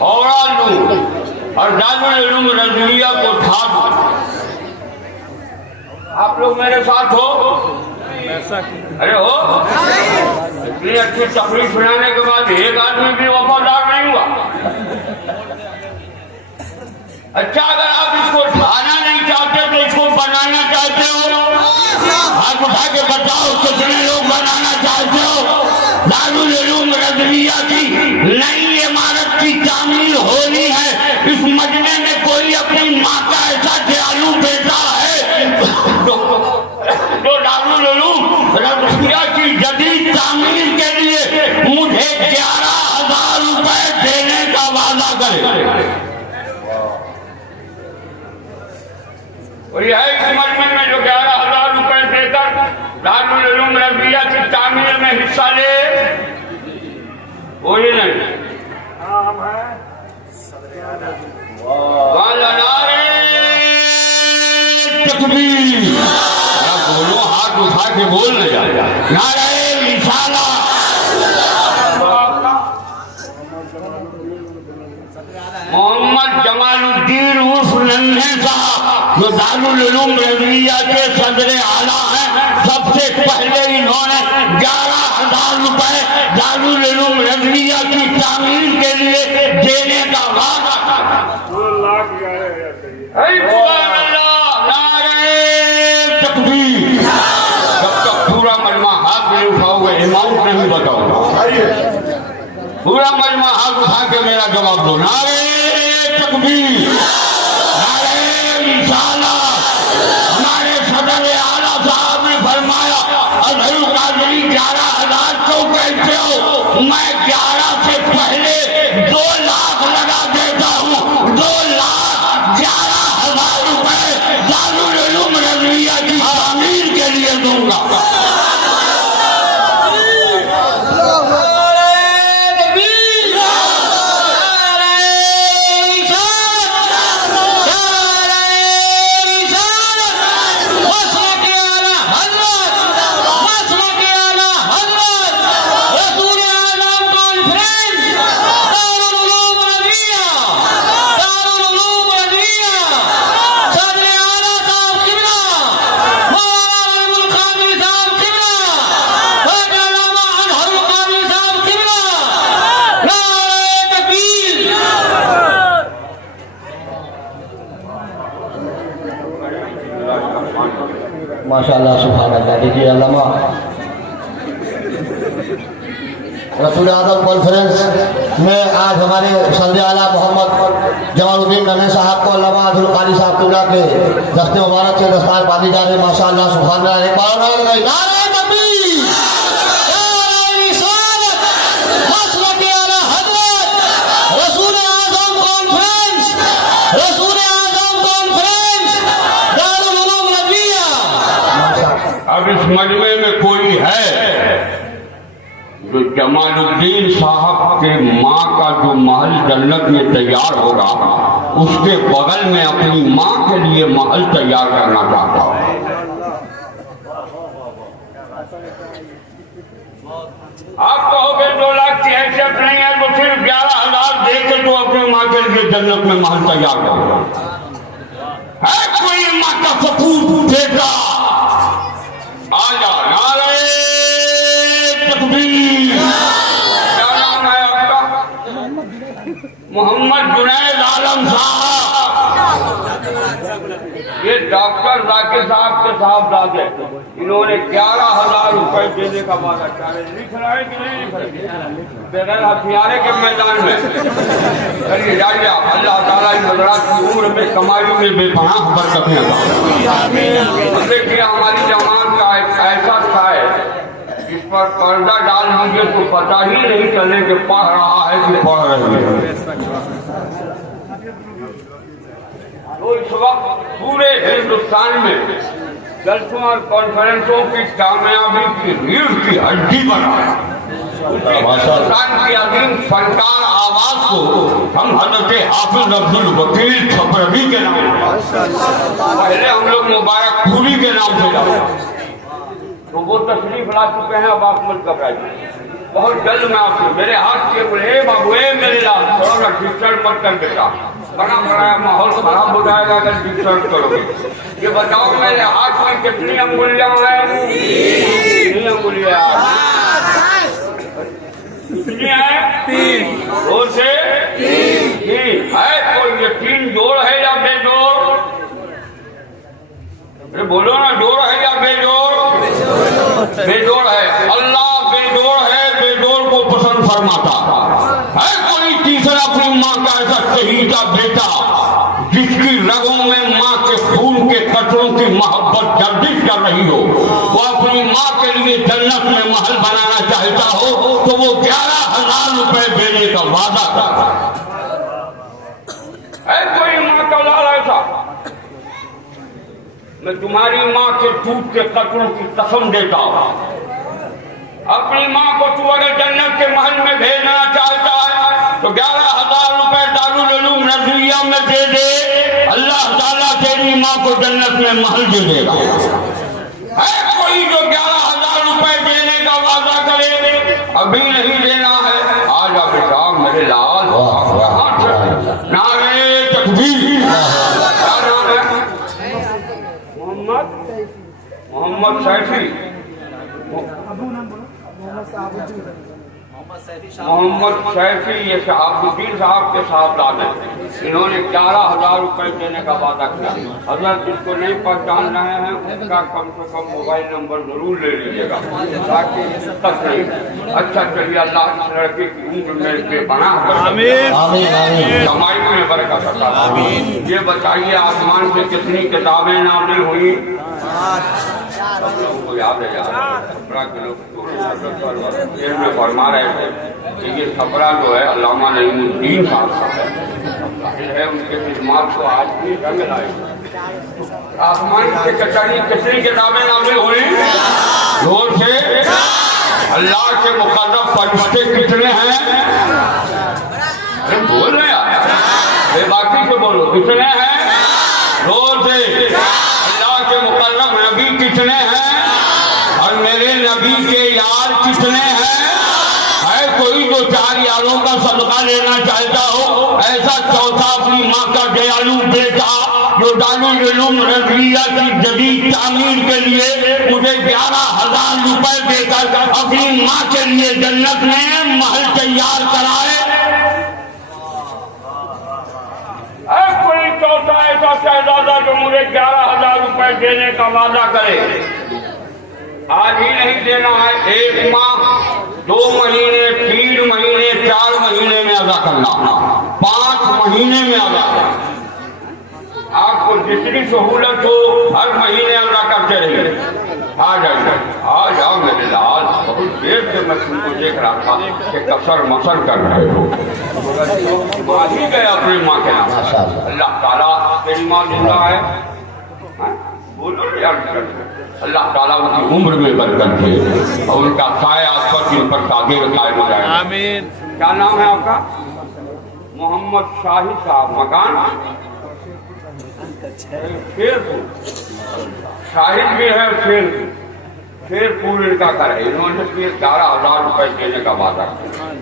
اوڑا لوں اور دارالعلوم رضویہ کو اٹھا دوں۔ آپ لوگ میرے ساتھ ہو؟ ارے ہو؟ اتنی اچھی تقریر سنانے کے بعد ایک آدمی بھی وفادار نہیں ہوا۔ اچھا اگر آپ اس کو اٹھانا نہیں چاہتے تو اس کو بنانا چاہتے ہو؟ ہاتھ اٹھا کے بتاؤ کتنے لوگ بنانا چاہتے ہو؟ دارالعلوم رضویہ کی نئی عمارت کی تعمیر ہونی ہے، اس مجمع میں کوئی اپنی ماں کا ایسا دیالو بیٹا ہے جو دارالعلوم رضویہ کی جدید تعمیر کے لیے مجھے 11,000 روپے دینے کا وعدہ کرے۔ اور یہ ہے اس مجمع میں جو 11,000 روپے دے کر دارالعلوم رضویہ کی تعمیر میں حصہ لے؟ بولیے نہیں تکبیر، بولو، ہاتھ اٹھا کے بول نہ جاتا۔ نعرہ رسالہ، محمد جمال الدین عرف ننھے صاحب جو دارالعلوم رضویہ کے صدر اعلیٰ ہیں، سب سے پہلے انہوں نے 11,000 روپے دارالعلوم رضویہ کی تعمیر کے لیے دینے کا وعدہ سبحان اللہ، نعرہ تکبیر۔ جب تک پورا مجمع ہاتھ نہیں اٹھاؤ گے امامت نہیں بتاؤ گا۔ پورا مجمع ہاتھ اٹھا کے میرا جواب دو۔ نعرہ تکبیر، نعرہ رسالہ۔ ہمارے صدر اعلیٰ صاحب نے فرمایا اظہر القادری 11,000 کیوں کہتے ہو؟ میں 11 سے پہلے 2 لاکھ لگا دیتا ہوں، 2 لاکھ 11,000 روپے دارالعلوم رضویہ کی تعمیر کے لیے دوں گا۔ ماشاءاللہ سبحان اللہ۔ دیکھیے علامہ رسول اعظم کانفرنس میں آج ہمارے صدر اعلیٰ محمد جمال الدین ننھے صاحب کو علامہ عبد القاری صاحب قبلہ کے دست مبارک سے دستار باندھی جا رہی ہے۔ ماشاءاللہ سبحان اللہ۔ ایک بار نعرہ تکبیر، نعرہ رسالت، مسلک اعلیٰ حضرت رسول اعظم کانفرنس، رسول اعظم کانفرنس دارالعلوم رضویہ۔ اب اس مجمع میں کوئی ہے جو جمال الدین صاحب کے ماں کا جو محل جنت میں تیار ہو رہا اس کے بغل میں اپنی ماں کے لیے محل تیار کرنا چاہتا ہوں؟ آپ کہو گے 2 لاکھ کی حیثیت نہیں ہے تو صرف 11,000 دے کے تو اپنی ماں کے لیے جنت میں محل تیار کرو۔ ہے کوئی ماں کا سپوت بیٹا؟ آ جا۔ نعرہ تکبیر۔ کیا نام ہے آپ کا؟ محمد جنید عالم صاحب۔ یہ ڈاکٹر ذاکر صاحب کے صاحبزادے، انہوں نے 11,000 روپے دینے کا وعدہ کیا ہے۔ لکھ رہا ہے کہ نہیں لکھ رہا؟ بغیر ہتھیارے کے میدان میں جائیے آپ۔ اللہ تعالیٰ ان حضرات کی عمر میں کمائی میں بے پناہ برکتیں عطا فرمائے۔ دیکھیے ہماری جماعت کا ایک ایسا شاعر اس پر پردہ ڈال دیجیے تو پتہ ہی نہیں چلے کہ پڑھ رہا ہے کہ پڑھ رہی ہے۔ تو اس وقت پورے ہندوستان میں جلسوں اور کانفرنسوں کی کامیابی کی ریڑھ کی ہڈی بنا ہندوستان کی عظیم فنکار آواز کو ہم حضرت حافظ عبد الوکیل چھپروی کے نام پہلے ہم لوگ مبارک پوری کے نام سے جاتے تو وہ تشریف لا چکے ہیں۔ اب آپ مت گھبرائیے، بہت جلد میں آپ سے میرے ہاتھ کے بولے اے بابو اے میرے لال تھوڑا سا ڈسٹرب مت کر بیٹا، بنا بنایا ماحول خراب ہو جائے گا اگر ڈسٹرب کرو گے۔ یہ بتاؤ میرے ہاتھ میں کتنی انگلیاں ہیں؟ 3 انگلیاں کتنی ہیں؟ 3 دو سے 3 ہے۔ کوئی یہ 3 جوڑ ہے یا بے جوڑ؟ بولو نا، جوڑ ہے یا بے جوڑ؟ بے جوڑ ہے۔ اللہ بے جوڑ ہے، بے جوڑ کو پسند فرماتا ہے۔ کوئی تیسرا اپنی ماں کا ایسا چہیتا بیٹا جس کی رگوں میں ماں کے خون کے قطروں کی محبت گردش کر رہی ہو، وہ اپنی ماں کے لیے جنت میں محل بنانا چاہتا ہو تو وہ 11,000 روپے دینے کا وعدہ کرتا ہے۔ کوئی ماں کا لال ایسا؟ میں تمہاری ماں کے دودھ کے قطروں کی قسم دیتا ہوں، اپنی ماں کو تو اگر جنت کے محل میں بھیجنا چاہتا ہے تو 11,000 روپے دارالعلوم نظریہ میں دے دے، اللہ تعالیٰ تیری ماں کو جنت میں محل دے دے گا۔ ہے کوئی جو 11,000 روپے دینے کا وعدہ کرے؟ ابھی نہیں دینا ہے، آ جا بیٹا میرے لال، نعرے تکبیر۔ کیا نام ہے؟ محمد سیفی، محمد سیفی، یہ شہاب الدین صاحب کے ساتھ ہیں۔ انہوں نے 11,000 روپے دینے کا وعدہ کیا۔ حضرت جس کو نہیں پہچان رہے ہیں اس کا کم سے کم موبائل نمبر ضرور لے لیجیے گا تاکہ تک نہیں۔ اچھا چلیے، اللہ اس لڑکے کی عمر میں بے پناہ برکت، کمائی میں برکت عطا فرمائے۔ یہ بتائیے آسمان سے کتنی کتابیں نازل ہوئی؟ سب لوگوں کو یاد ہے چھپرا کے لوگ میں فرما رہے تھے کہ یہ چھپرا جو ہے علامہ نعیم الدین صاحب کا ہے، ان کے خدمات کو آج بھی رنگ لائے۔ آسمان سے کتنی کتابیں نازل ہوئی؟ زور سے، اللہ کے مقرب فرشتے کتنے ہیں؟ بول رہے ہیں، باقی سے بولو، کتنے ہیں؟ زور سے، اللہ کے مقرب نبی کتنے ہیں اور میرے نبی کے یار کتنے ہیں؟ ہے کوئی جو 4 یاروں کا صدقہ لینا چاہتا ہو؟ ایسا چوتھا اپنی ماں کا دیالو بیٹا جو دارالعلوم رضویہ کی جدید تعمیر کے لیے مجھے 11,000 روپے دے کر اپنی ماں کے لیے جنت میں محل تیار کرائے۔ کوئی چوتھا ایسا شہزادہ جو مجھے 11,000 روپے دینے کا وعدہ کرے؟ آج ہی نہیں دینا ہے، 1 ماہ، 2 مہینے، 3 مہینے، 4 مہینے میں ادا کرنا، 5 مہینے میں ادا کرنا۔ آپ کو جتنی سہولت ہو ہر مہینے ادا کرتے رہیے۔ آ جائیے، آ جاؤ میرے لال، بہت دیر سے میں تم کو دیکھ رہا تھا کہ کسر مسر کر رہے ہو۔ ماں ہی گئے اپنی ماں کے نام، اللہ تعالیٰ تیری ماں زندہ ہے، بولو یار، اللہ تعالیٰ ان کی عمر میں برکت دے اور ان کا سایہ آپ پر ان پر قادر قائم ہو جائے۔ آمین۔ کیا نام ہے آپ کا؟ محمد شاہد صاحب، مکان شاہد بھی ہے، پھر پورے کا کرے۔ انہوں نے پھر 11,000 روپے دینے کا وعدہ کیا۔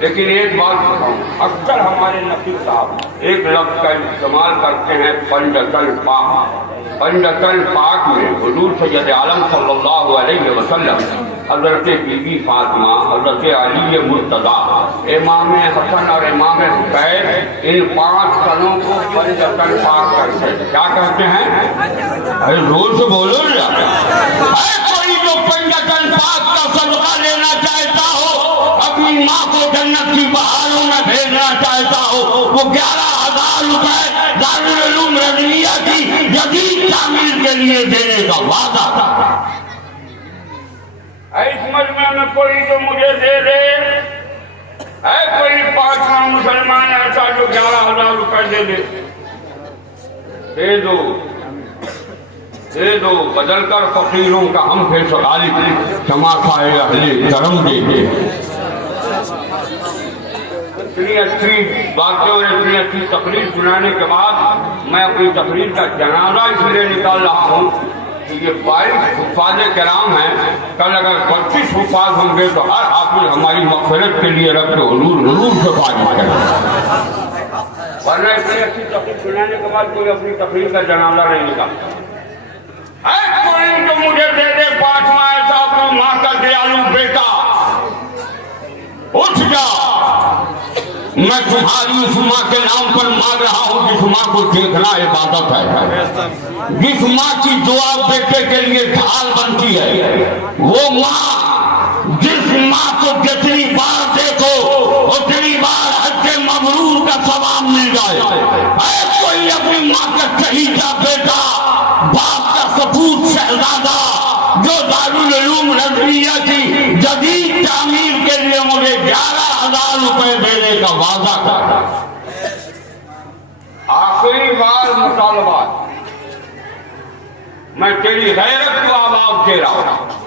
لیکن ایک بات بتاؤں، اکثر ہمارے نقیب صاحب ایک لفظ کا استعمال کرتے ہیں، پنجتل پاک۔ پنجتل پاک میں حضور سید عالم صلی اللہ علیہ وسلم، حضرت بی بی فاطمہ، حضرت علی مرتضیٰ، امام حسن اور امام حسین، ان 5 تنوں کو پنجتل پاک کرتے ہیں۔ کیا کہتے ہیں؟ ارے زور سے بولو نا۔ کوئی جو پنجتل پاک کا صدقہ لینا چاہتا ہو، اپنی ماں کو جنت کی بہاروں میں بھیجنا چاہتا ہو، وہ 11,000 روپے دارالعلوم رضویہ کی جدید تعمیر کے لیے دینے کا وعدہ کرتا۔ اس مجمع میں کوئی جو مجھے دے دے، ہے کوئی 5 مسلمان ایسا جو 11,000 روپے دے دے؟ دے دو، دے دو، بدل کر فقیروں کا ہم پھر غالب، چماخائے اہل کرم دے دے۔ اتنی اچھی باتیں اور اتنی اچھی تقریر سنانے کے بعد میں اپنی تقریر کا جنازہ اس لیے نکال رہا ہوں کہ یہ 22 حفاظ کرام ہیں، کل اگر 25 حفاظ ہوں گے تو ہر حافظ ہماری مغفرت کے لیے رب کے حضور سے فارغ کرے، ورنہ اتنی اچھی تقریر سنانے کے بعد کوئی اپنی تقریر کا جنازہ نہیں نکالتا۔ اے کوئی تو مجھے دے دے پانچواں ایسا اپنی ماں کا دیالو بیٹا، اٹھ جا، میں تمہاری اس ماں کے نام پر مانگ رہا ہوں جس ماں کو دیکھنا عبادت ہے، جس ماں کی دعا بیٹے کے لیے ڈھال بنتی ہے، وہ ماں جس ماں کو جتنی بار دیکھو اتنی بار حج مبرور کا ثواب مل جائے۔ اے کوئی اپنی ماں کا چہیتا بیٹا، باپ کا سپوت شہزادہ جو دارالعلوم رضویہ کی جدید تعمیر کے لیے مجھے 11,000 روپے دینے کا وعدہ کرا، آخری بار مطالبہ، میں تیری غیرت کو آواز دے رہا ہوں،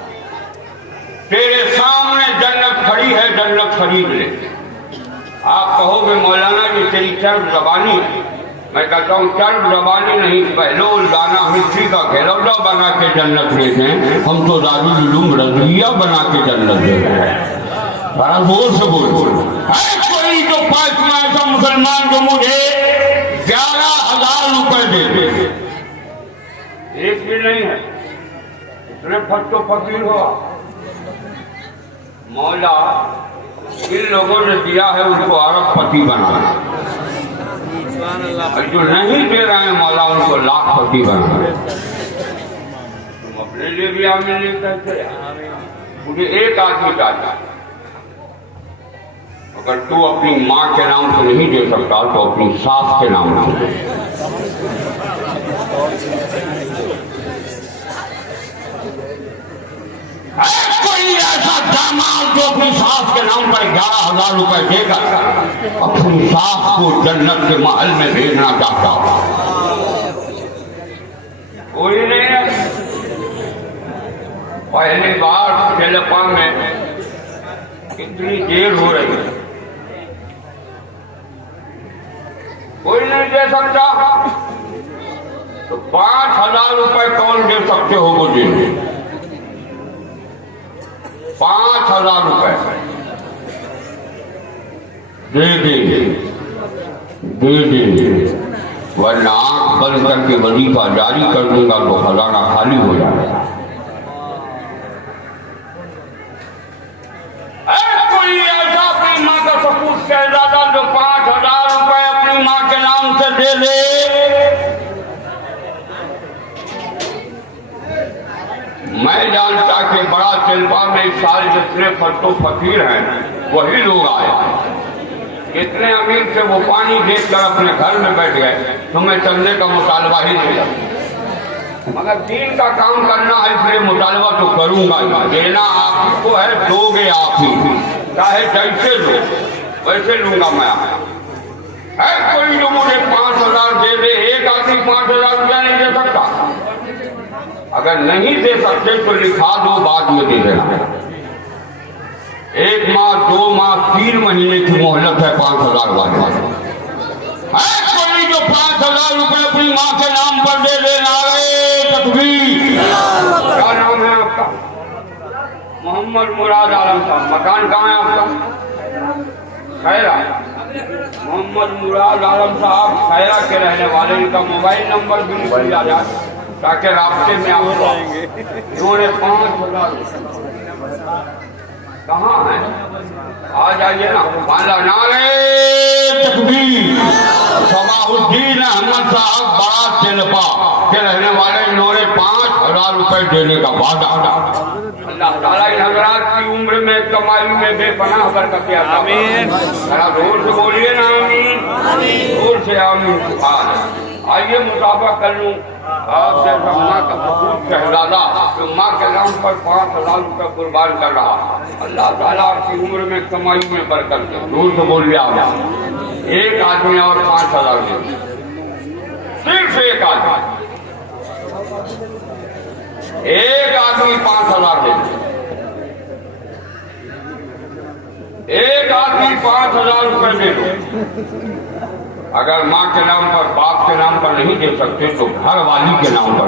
تیرے سامنے جنت کھڑی ہے، جنت خرید لے۔ آپ کہو گے مولانا جی تیری چرب زبانی ہے، میں کہتا ہوں چرب زبانی نہیں، بہلول دانا مٹی کا گھیرولہ بنا کے جنت لیتے ہیں، ہم تو دارالعلوم رضویہ بنا کے جنت لیتے ہیں۔ بڑا زور سے بول، ہے کوئی جو پانچواں ایسا مسلمان جو مجھے 11,000 روپے دے دے؟ ایک بھی نہیں ہے، اتنے پھٹ تو فقیر ہوا۔ مولا ان لوگوں نے دیا ہے ان کو ارب پتی بنانا، جو نہیں دے رہے ہیں مولا ان کو لاکھ پتی بنانا۔ تم اپنے لیے بھی آمین نہیں کہتے، مجھے ایک آدمی چاہتا ہے، اگر تو اپنی ماں کے نام سے نہیں دے سکتا تو اپنی ساس کے نام سے دے۔ کوئی ایسا داماد جو اپنی ساس کے نام پر 11,000 روپے دے گا، اپنی ساس کو جنت کے محل میں بھیجنا چاہتا کوئی نہیں ہے۔ پہلی بار چلپا میں کتنی دیر ہو رہی ہے، کوئی نہیں دے سکتا، تو 5,000 روپے کون دے سکتے ہو مجھے؟ 5,000 روپے دے دے، ورنہ آنکھ بند کر کے وظیفہ جاری کر دوں گا تو خزانہ خالی ہو جائے گا۔ کوئی ایسا اپنی ماں کا سپوت شہزادہ جو 5,000 روپے اپنی ماں کے نام سے دے دے؟ میں جانتا کہ بڑا چلپا میں اس سال جتنے فرد و فقیر ہیں وہی لوگ آئے، اتنے امیر سے وہ پانی دیکھ کر اپنے گھر میں بیٹھ گئے، تمہیں چلنے کا مطالبہ ہی نہیں لگا، مگر دین کا کام کرنا ہے اس لیے مطالبہ تو کروں گا، دینا آپ ہی کو ہے، دو گے آپ ہی، چاہے جیسے دو ویسے لوں گا میں۔ ہے کوئی جو مجھے 5,000 دے دے؟ ایک آدمی 5,000 روپیہ نہیں دے سکتا، اگر نہیں دے سکتے تو لکھا دو، بعد میں دے دینا، 1 ماہ 2 ماہ 3 مہینے کی مہلت ہے 5,000 والی۔ ہے کوئی جو 5,000 روپے اپنی ماں کے نام پر دے دے؟ نعرہ تکبیر۔ کیا نام ہے آپ کا؟ محمد مراد عالم صاحب، مکان کہاں ہے آپ کا؟ خیرہ۔ محمد مراد عالم صاحب خیرہ کے رہنے والے، ان کا موبائل نمبر بھی نہیں دیا جائے تاکہ رابطے میں آپ جائیں گے۔ انہوں نے 5,000 کہاں ہیں؟ آ جائیے نا، بالا نعرہ تکبیر۔ صباح الدین احمد صاحب بڑا چلپا کے رہنے والے، انہوں نے 5,000 روپے دینے کا وعدہ۔ اللہ تعالیٰ ان حضرات کی عمر میں کمائی میں بے پناہ برکت عطا فرمائے۔ ذرا زور سے بولیے نا آمین، زور سے آمین۔ آئیے مسابقہ کر لوں آپ سے، ماں کا سپوت شہزادہ جو ماں کے نام پر 5,000 روپے قربان کر رہا، اللہ تعالیٰ آپ کی عمر میں کمائی میں برکت دے۔ زور سے بولیے آپ، ایک آدمی اور 5,000 دے، صرف ایک آدمی، ایک آدمی 5,000 دے، ایک آدمی 5,000 روپے دے دو۔ اگر ماں کے نام پر باپ کے نام پر نہیں دے سکتے تو گھر والی کے نام پر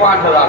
5,000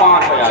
5,000।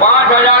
5,000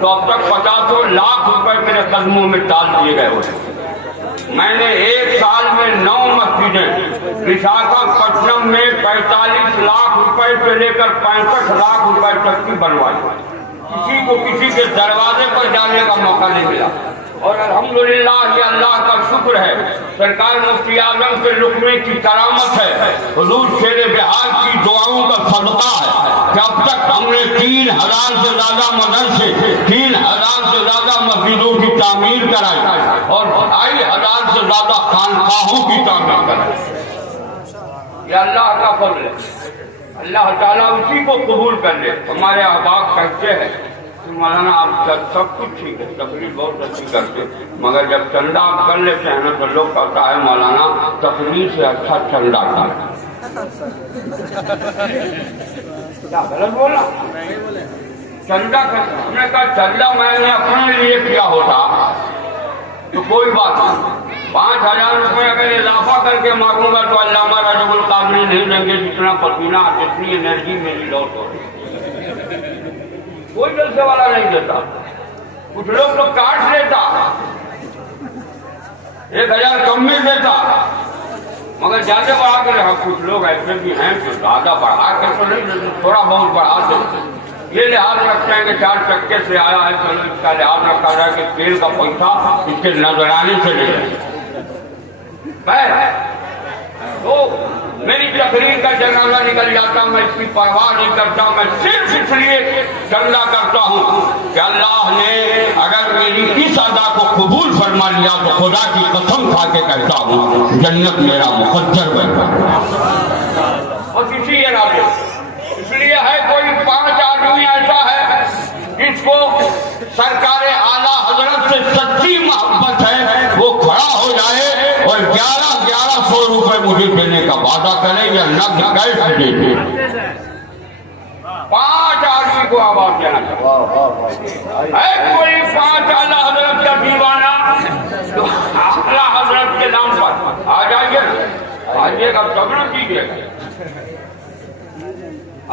تو اب تک 50 لاکھ روپے میرے قدموں میں ڈال دیے گئے ہوتے ہیں۔ میں نے ایک سال میں 9 مسجدیں وشاکھاپٹنم میں 45 لاکھ روپے سے لے کر 65 لاکھ روپے تک کی بنوائی۔ کسی کو کسی کے دروازے پر جانے کا موقع نہیں ملا، اور الحمدللہ یہ اللہ کا شکر ہے، سرکار مفتی اعظم کے لقمے کی کرامت ہے، حضور شیر بہار کی دعاؤں کا صدقہ ہے کہ اب تک ہم نے 3000 سے زیادہ مدرسے، 3000 سے زیادہ مسجدوں کی تعمیر کرائی اور 2500 سے زیادہ خانقاہوں کی تعمیر کرائی۔ یہ اللہ کا فضل ہے، اللہ تعالیٰ اسی کو قبول کر لے۔ ہمارے احباب کہتے ہیں کہ مولانا آپ سب کچھ ٹھیک ہے، تقریر بہت اچھی کرتے، مگر جب چندہ آپ کر لیتے ہیں نا تو لوگ کہتا ہے مولانا تقریر سے اچھا چندہ کرتا۔ کیا غلط بولا؟ چندہ کرتا، ہم نے کہا چندہ میں نے اپنے لیے کیا ہوتا تو کوئی بات نہیں، 5000 روپے اگر اضافہ کر کے مانگوں گا تو علامہ رجب القادری نہیں دیں گے جتنا پسینہ جتنی انرجی میری لوٹ ہو رہی، کوئی جلسے والا نہیں دیتا۔ کچھ لوگ تو کاٹ لیتا، 1000 کم میں دیتا، مگر زیادہ بڑھا کر رہا۔ کچھ لوگ ایسے بھی ہیں کہ زیادہ بڑھا کر تو نہیں دیتے، تھوڑا بہت بڑھا دیتے، یہ لحاظ رکھتے ہیں کہ 4 چکے سے آیا ہے، چلو اس کا لحاظ رکھا جائے کہ تیل کا پیسہ اس کے نظرانے سے لے جائے۔ تو میری تقریر کا جنازہ نکل جاتا، میں اس کی پرواہ نہیں کرتا، میں صرف اس لیے چندہ کرتا ہوں کہ اللہ نے اگر میری اس ادا کو قبول فرما لیا تو خدا کی قسم کھا کے کہتا ہوں جنت میرا مقدر بن گیا۔ اور کسی ارادے اس لیے ہے، کوئی 5 آدمی ایسا ہے جس کو سرکار اعلیٰ حضرت سے سچی محبت ہے، وہ کھڑا ہو جائے اور 1100 روپے مجھے دینے کا وعدہ کرے یا نقد کیش دے دے۔ 5 آدمی کو آواز دینا چاہتا ہے کوئی 5 اعلیٰ حضرت کا دیوانہ تو اعلیٰ حضرت کے نام پر آ جائیے، آئیے گا تب نہ کیجیے گا۔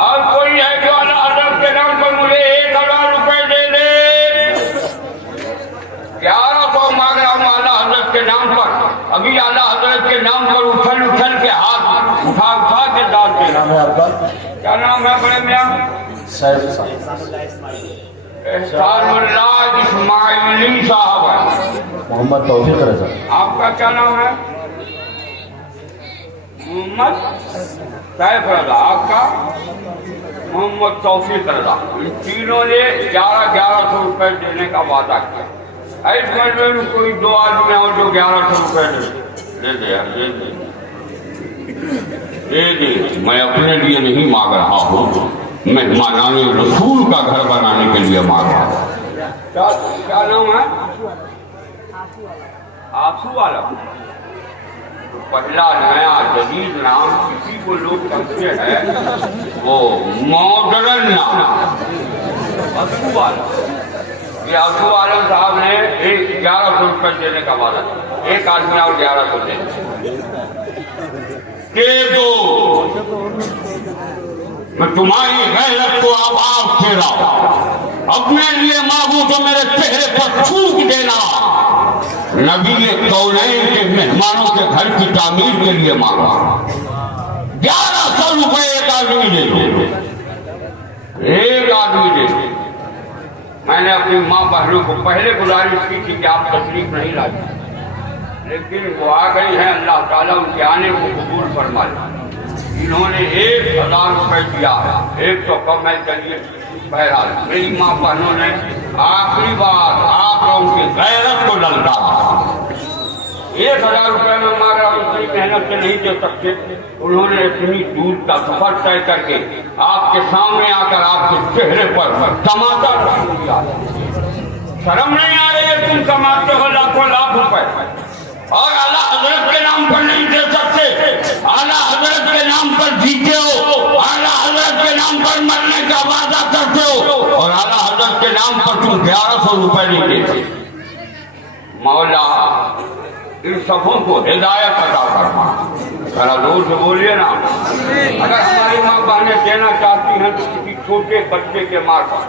اور کوئی ہے جو اعلیٰ حضرت کے نام پر مجھے 1000 روپے دے دے، 1100 مانگ رہا ہوں اعلیٰ حضرت کے نام پر، ابھی اعلیٰ حضرت کے نام پر اچھل کے ہاتھ اٹھا کے ڈال دے۔ نام ہے آپ کا؟ کیا نام ہے بڑے میاں؟ احسان اللہ اسماعیلی صاحب ہے۔ محمد توفیق رضا۔ آپ کا کیا نام ہے؟ محمد سیف رضا۔ آپ کا؟ محمد توفیق رضا۔ ان تینوں نے 1100 روپے دینے کا وعدہ کیا۔ اس مجمع میں کوئی 2 آدمی اور جو 1100 روپے دے دے۔ میں اپنے لیے نہیں مانگ رہا ہوں، مہمانان رسول کا گھر بنانے کے لیے مانگ رہا ہوں۔ کیا نام ہے؟ آسو والا۔ پہلا نیا جدید نام کسی کو لوگ کہتے ہیں وہ ماڈرن نام آسو والا۔ یہ آسو عالم صاحب نے 1100 روپے دینے کا وعدہ کیا، ایک آدمی اور 1100 دے دو، میں تمہاری غیرت کو آباد سے رہا اپنے لیے مانگوں تو میرے چہرے پر تھوک دینا، نبی کونین کے مہمانوں کے گھر کی تعمیر کے لیے مانگا۔ 1100 روپے ایک آدمی دے دو، ایک آدمی دے دو۔ میں نے اپنی ماں بہنوں کو پہلے گزارش کی تھی کہ آپ تشریف نہیں لاتے، لیکن وہ آ گئی ہیں، اللہ تعالیٰ ان کے آنے کو قبول فرما لے۔ انہوں نے 1000 روپے دیا ہے، 100 کم ہے، چلیے بہرحال میری ماں بہنوں نے آخری بار آپ لوگوں کی غیرت کو للکارا۔ 1000 روپے میں ہمارا اتنی محنت سے نہیں دے سکتے، انہوں نے اتنی دور کا سفر طے کر کے آپ کے سامنے آ کر آپ کے چہرے پر تماچا رکھ دیا۔ شرم نہیں آ رہی ہے؟ تم کماتے ہو لاکھوں لاکھ روپے اور اعلیٰ حضرت کے نام پر نہیں دے سکتے، اعلیٰ حضرت کے نام پر جیتے ہو، اعلیٰ حضرت کے نام پر مرنے کا وعدہ کرتے ہو اور اعلیٰ حضرت کے نام پر تم 1100 روپے نہیں دیتے۔ مولا ان سبوں کو ہدایت عطا فرما، ذرا زور سے بولیے نا۔ اگر ہماری ماں بہنیں دینا چاہتی ہیں تو کسی چھوٹے بچے کے مار پر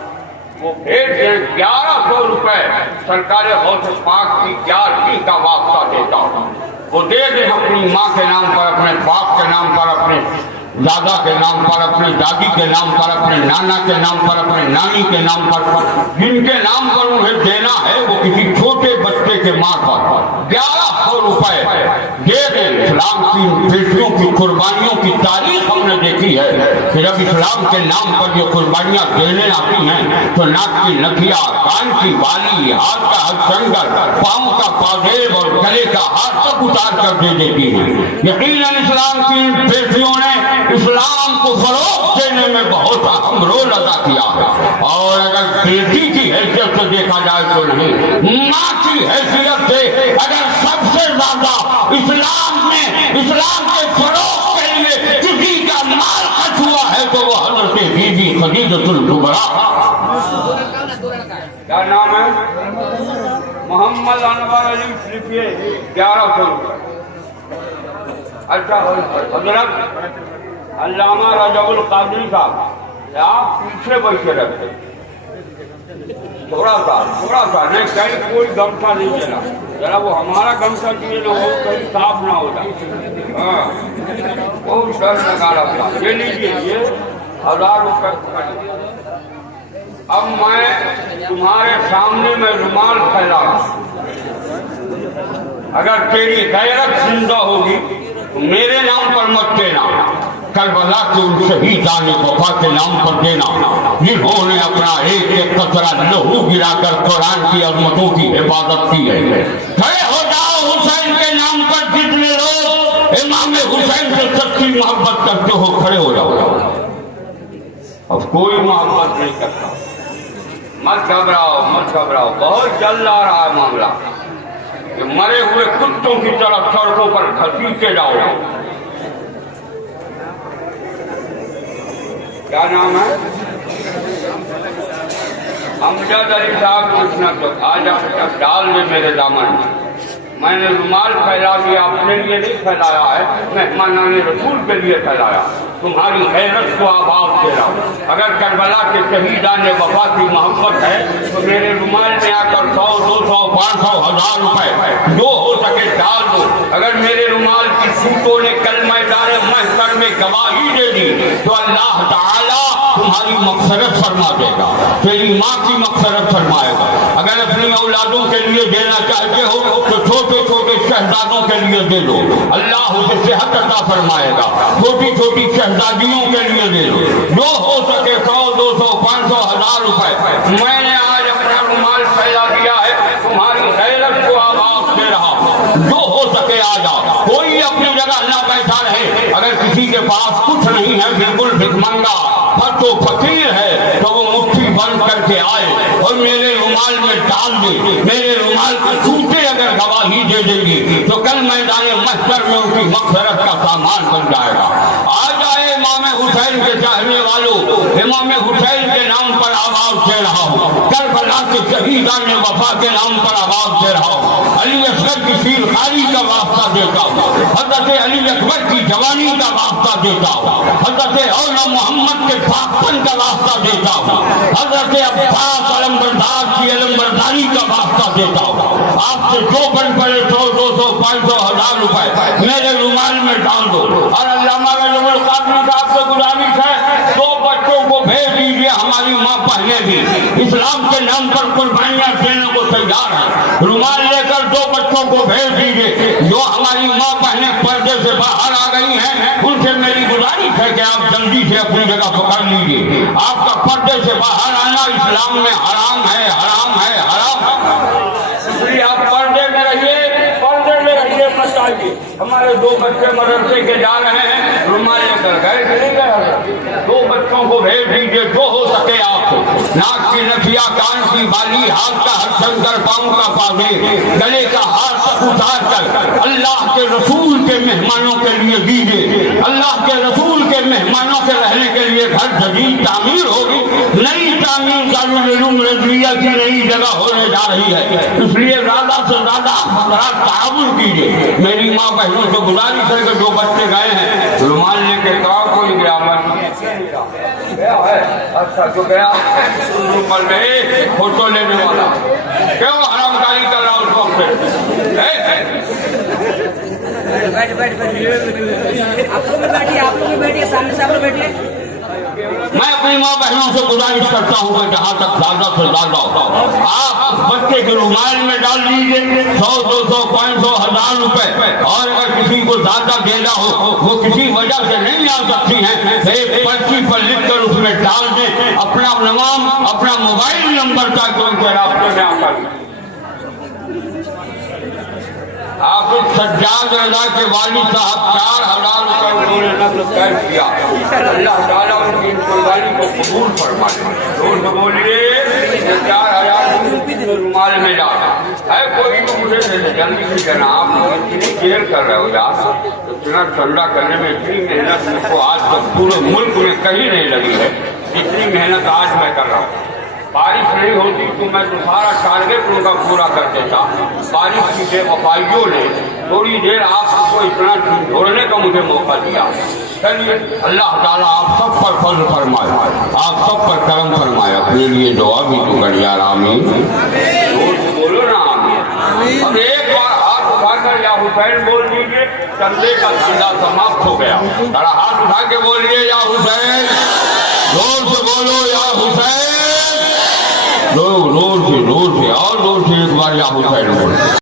وہ بھیج دیں 1100 روپے سرکار غوث پاک کی 11ویں کا واسطہ دیتا ہوں، وہ دے دیں اپنی ماں کے نام پر، اپنے باپ کے نام پر، اپنے دادا کے نام پر، اپنے دادی کے نام پر، اپنے نانا کے نام پر، اپنے نانی کے نام پر، جن کے نام پر انہیں دینا ہے وہ کسی چھوٹے بچے کے ماں پر 1100 روپے دے دیں۔ اسلام کی بیٹیوں کی قربانیوں کی تاریخ ہم نے دیکھی ہے کہ جب اسلام کے نام پر یہ قربانیاں دینے آتی ہیں تو ناک کی نتھیا، کان کی بالی، ہاتھ کا ہتھکنگھر، پاؤں کا پاجیب اور گلے کا ہار تک اتار کر دے دیتی ہیں۔ یقیناً اسلام کی بیٹیوں نے اسلام کو فروغ دینے میں بہت اہم رول ادا کیا ہے، اور اگر بیٹی کی حیثیت سے دیکھا جائے تو نہیں، ماں کی حیثیت سے اگر سب سے زیادہ اسلام میں اسلام کے فروغ کے لیے کسی کا مال خرچ ہوا ہے تو وہ حضرت بی بی خدیجہ الکبریٰ۔ کیا نام ہے؟ محمد انور علی لکھیے 1100 روپے۔ اچھا حضرت علامہ رجب القادری صاحب، آپ پیچھے بیٹھے رہتے، تھوڑا سا نہیں، کہیں کوئی گمچہ نہیں دینا، ذرا وہ ہمارا گمچہ دیے نہ ہو کہیں صاف نہ ہو جائے۔ ہاں بہت ڈر لگا رہا، یہ لیجیے، یہ 1000 روپے۔ اب میں تمہارے سامنے میں رومال پھیلا ہوں، اگر تیری غیرت زندہ ہوگی تو میرے نام پر مت دینا، کربلا کے ان شہیدان وفا کے نام پر دینا جنہوں نے اپنا ایک ایک قطرہ لہو گرا کر قرآن کی عظمتوں کی حفاظت کی ہے۔ کھڑے ہو جاؤ، حسین کے نام پر جتنے لوگ امام حسین سے سچی محبت کرتے ہو کھڑے ہو جاؤ۔ اب کوئی محبت نہیں کرتا، مت گھبراؤ، بہت جلد آ رہا ہے معاملہ کہ مرے ہوئے کتوں کی طرح سڑکوں پر گھسیٹے جاؤ۔ کیا نام ہے؟ امجد علی صاحب پوچھنا تو آج آپ ڈال دے میرے دامن میں نے رومال پھیلا دیا، اپنے لیے نہیں پھیلایا ہے، مہمانان رسول کے لیے پھیلایا، تمہاری غیرت کو آواز دے رہا ہوں۔ اگر کربلا کے شہیدان وفا کی محبت ہے تو میرے رومال میں آ کر 100، 200، 500، 1000 روپے جو ہو سکے ڈال دو۔ اگر میرے رومال کی سوٹوں نے کلمہ دار محشر میں گواہی دے دی تو اللہ تعالیٰ تمہاری مغفرت فرما دے گا، تیری ماں کی مغفرت فرمائے گا۔ اگر اپنی اولادوں کے لیے دینا چاہتے ہو تو چھوٹے چھوٹے شہزادوں کے لیے دے دو، اللہ اسے صحت عطا فرمائے گا۔ چھوٹی چھوٹی شہزادیوں کے لیے دے دو، جو ہو سکے 100، 200، 500، 1000 روپے۔ میں نے آج اپنا رومال پھیلا دیا ہے، تمہاری غیرت کو آواز دے رہا ہوں، جو ہو سکے آ جاؤ، کوئی اپنی جگہ نہ بیٹھا رہے۔ اگر کسی کے پاس کچھ نہیں ہے، بالکل بھکمنگا تو فقیر ہے، تو وہ مٹھی بند کر کے آئے اور میرے رومال میں ڈال دے۔ میرے رومال کے چھوٹے اگر گواہی دے دیں گی تو کل میدان محشر میں ان کی مغفرت کا سامان بن جائے گا۔ آ جائے امام حسین کے چاہنے والوں، امام حسین کے نام پر آواز دے رہا ہوں، کربلا کے شہیدان وفا کے نام پر آواز دے رہا ہوں، علی اصغر کی شیر خاری کا واسطہ دیتا ہوں، حضرت علی اکبر کی جوانی کا واسطہ دیتا ہوں، حضرت اولا محمد کے پاکپن کا واسطہ دیتا ہوں، حضرت عباس علمبردار کی علمبرداری کا واسطہ دیتا ہوں۔ آپ سے جو بن پڑے 100، 200، 500، 1000 روپے میرے رومال میں ڈال دو۔ اور علامہ رجب القادری صاحب سے گزارش ہے، 2 بچوں کو بھیج دیجیے، ہماری ماں پہلے بھی اسلام کے نام پر قربانیاں دینے کو تیار ہے، رومال لے کر 2 بچوں کو بھیج دیجیے۔ جو ہماری ماں بہنیں پردے سے باہر آ گئی ہیں ان سے میری گزارش ہے کہ آپ جلدی سے اپنی جگہ پکڑ لیجیے۔ آپ کا پردے سے باہر آنا اسلام میں حرام ہے، حرام ہے، حرام ہے، اس لیے آپ پردے میں رہیے، پردے میں رہیے، مت آئیے۔ ہمارے 2 بچے مدرسے کے جا رہے ہیں، رومال لے کر گئے کہ نہیں گئے؟ 2 بچوں کو بھیج دیجیے، جو ہو سکے آپ ناک کی نتھیا، کان کی بالی، ہاتھ کا ہتھکنگھر، پاؤں کا پاجیب، گلے کا ہار تک اتار کر اللہ کے رسول کے مہمانوں کے لیے دیجیے۔ اللہ کے رسول کے مہمانوں کے رہنے کے لیے گھر جدید تعمیر ہوگی، نئی تعمیر دارالعلوم رضویہ کی نئی جگہ ہونے جا رہی ہے، اس لیے زیادہ سے زیادہ حضرات تعاون کیجیے۔ میری ماں بہنوں سے گزارش ہے کہ 2 بچے گئے ہیں، رومال لے کے کوئی گیا گیا ہے اچھا جو گیا پر میں فوٹو لینے والا کیوں حرام کاری کر رہا اس وقت پہ آپ لوگ بھی بیٹھیے سامنے سے آپ لوگ بیٹھیے میں اپنی ماں بہنوں سے گزارش کرتا ہوں کہ جہاں تک زیادہ سے زیادہ آپ بچے کے رومال میں ڈال دیجیے 100 200 500 1000 روپے اور اگر کسی کو زیادہ دینا ہو وہ کسی وجہ سے نہیں آ سکتی ہیں ایک پرچی پر لکھ کر اس میں ڈال دیں اپنا نام اپنا موبائل نمبر تاکہ ان کے رابطے میں آ کر حافظ سجاد رضا کے والد صاحب 4000 روپے انہوں نے نقل پیش کیا اللہ تعالیٰ ان کی قربانی کو قبول فرمائے روز بولیے 4000 رومال میں ڈالا ہے کوئی تو مجھے جلدی سے کہنا آپ لوگ اتنی دیر کر رہے ہو یار اتنا ٹھنڈا کرنے میں اتنی محنت مجھ کو آج تک پورے ملک میں کہیں نہیں لگی ہے اتنی محنت آج میں کر رہا ہوں بارش نہیں ہوتی تو میں تو سارا ٹارگیٹ ان کا پورا کر دیتا بارش کی بے وفائیوں نے تھوڑی دیر آپ کو اتنا چھوڑنے کا مجھے موقع دیا چلیے اللہ تعالیٰ آپ سب پر فضل فرمائے آپ سب پر کرم فرمائے اپنے لیے دعا بھی تو کر یار آمین بولو نا آمین اب ایک بار ہاتھ اٹھا کر یا حسین بول دیجیے چندے کا دھندا سماپت ہو گیا ذرا ہاتھ اٹھا کے بولیے یا حسین زور سے بولو یا حسین زور سے اور زور سے ایک بار یا حسین بولو